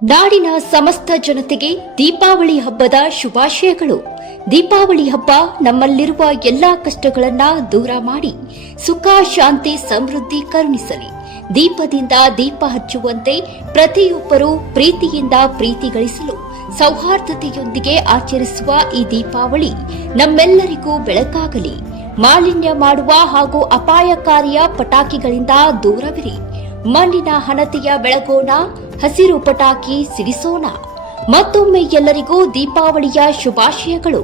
ನಾಡಿನ ಸಮಸ್ತ ಜನತೆಗೆ ದೀಪಾವಳಿ ಹಬ್ಬದ ಶುಭಾಶಯಗಳು. ದೀಪಾವಳಿ ಹಬ್ಬ ನಮ್ಮಲ್ಲಿರುವ ಎಲ್ಲಾ ಕಷ್ಟಗಳನ್ನ ದೂರ ಮಾಡಿ ಸುಖ ಶಾಂತಿ ಸಮೃದ್ಧಿ ಕರುಣಿಸಲಿ. ದೀಪದಿಂದ ದೀಪ ಹಚ್ಚುವಂತೆ ಪ್ರತಿಯೊಬ್ಬರೂ ಪ್ರೀತಿಯಿಂದ ಪ್ರೀತಿ ಗಳಿಸಲು ಸೌಹಾರ್ದತೆಯೊಂದಿಗೆ ಆಚರಿಸುವ ಈ ದೀಪಾವಳಿ ನಮ್ಮೆಲ್ಲರಿಗೂ ಬೆಳಕಾಗಲಿ. ಮಾಲಿನ್ಯ ಮಾಡುವ ಹಾಗೂ ಅಪಾಯಕಾರಿಯ ಪಟಾಕಿಗಳಿಂದ ದೂರವಿರಿ. ಮಣ್ಣಿನ ಹಣತೆಯ ಬೆಳಗೋಣ, ಹಸಿರು ಪಟಾಕಿ ಸಿಡಿಸೋಣ. ಮತ್ತೊಮ್ಮೆ ಎಲ್ಲರಿಗೂ ದೀಪಾವಳಿಯ ಶುಭಾಶಯಗಳು.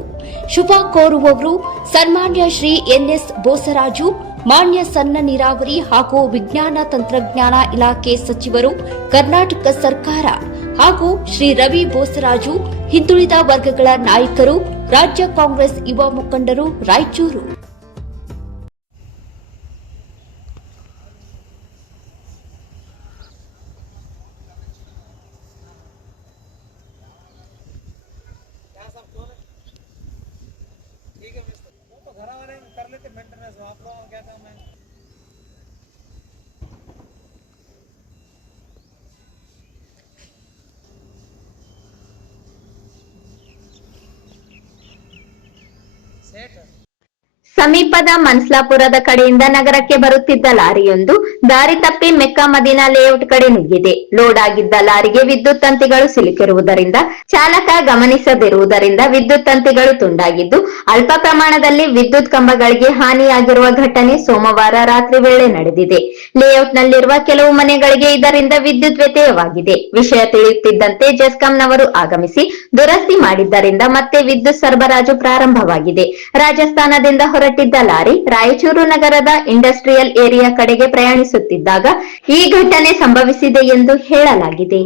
ಶುಭ ಕೋರುವವರು ಸನ್ಮಾನ್ಯ ಶ್ರೀ ಎನ್ಎಸ್ ಬೋಸರಾಜು, ಮಾನ್ಯ ಸಣ್ಣ ನೀರಾವರಿ ಹಾಗೂ ವಿಜ್ಞಾನ ತಂತ್ರಜ್ಞಾನ ಇಲಾಖೆ ಸಚಿವರು, ಕರ್ನಾಟಕ ಸರ್ಕಾರ, ಹಾಗೂ ಶ್ರೀ ರವಿ ಬೋಸರಾಜು, ಹಿಂದುಳಿದ ವರ್ಗಗಳ ನಾಯಕರು, ರಾಜ್ಯ ಕಾಂಗ್ರೆಸ್ ಯುವ ಮುಖಂಡರು, ರಾಯಚೂರು. ठीक है मिस्टर, वो तो घर वाले कर लेते मेंटेनेंस, आप लोगों का क्या काम है? सेट ಸಮೀಪದ ಮನ್ಸ್ಲಾಪುರದ ಕಡೆಯಿಂದ ನಗರಕ್ಕೆ ಬರುತ್ತಿದ್ದ ಲಾರಿಯೊಂದು ದಾರಿ ತಪ್ಪಿ ಮೆಕ್ಕಾ ಮದೀನಾ ಲೇಔಟ್ ಕಡೆ ನುಗ್ಗಿದೆ. ಲೋಡ್ ಆಗಿದ್ದ ಲಾರಿಗೆ ವಿದ್ಯುತ್ ತಂತಿಗಳು ಸಿಲುಕಿರುವುದರಿಂದ ಚಾಲಕ ಗಮನಿಸದಿರುವುದರಿಂದ ವಿದ್ಯುತ್ ತಂತಿಗಳು ತುಂಡಾಗಿದ್ದು ಅಲ್ಪ ಪ್ರಮಾಣದಲ್ಲಿ ವಿದ್ಯುತ್ ಕಂಬಗಳಿಗೆ ಹಾನಿಯಾಗಿರುವ ಘಟನೆ ಸೋಮವಾರ ರಾತ್ರಿ ವೇಳೆ ನಡೆದಿದೆ. ಲೇಔಟ್ನಲ್ಲಿರುವ ಕೆಲವು ಮನೆಗಳಿಗೆ ಇದರಿಂದ ವಿದ್ಯುತ್ ವ್ಯತ್ಯಯವಾಗಿದೆ. ವಿಷಯ ತಿಳಿಯುತ್ತಿದ್ದಂತೆ ಜೆಸ್ಕಾಂನವರು ಆಗಮಿಸಿ ದುರಸ್ತಿ ಮಾಡಿದ್ದರಿಂದ ಮತ್ತೆ ವಿದ್ಯುತ್ ಸರಬರಾಜು ಪ್ರಾರಂಭವಾಗಿದೆ. ರಾಜಸ್ಥಾನದಿಂದ ಹೊರಟಿದ್ದ ಲಾರಿ ರಾಯಚೂರು ನಗರದ ಇಂಡಸ್ಟ್ರಿಯಲ್ ಏರಿಯಾ ಕಡೆಗೆ ಪ್ರಯಾಣಿಸುತ್ತಿದ್ದಾಗ ಈ ಘಟನೆ ಸಂಭವಿಸಿದೆ ಎಂದು ಹೇಳಲಾಗಿದೆ.